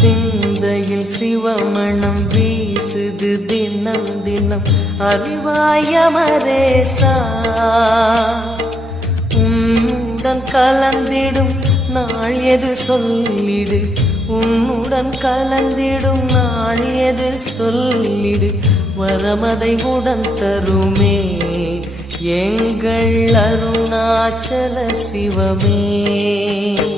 சிந்தையில் சிவமணம் வீசுது தினம் தினம் அறிவாயமரேசா உன்னுடன் கலந்திடும் நாள் எது சொல்லிடு உன்னுடன் கலந்திடும் நாள் எது சொல்லிடு வரமதை உடன் தருமே எங்கள் அருணாச்சல சிவமே.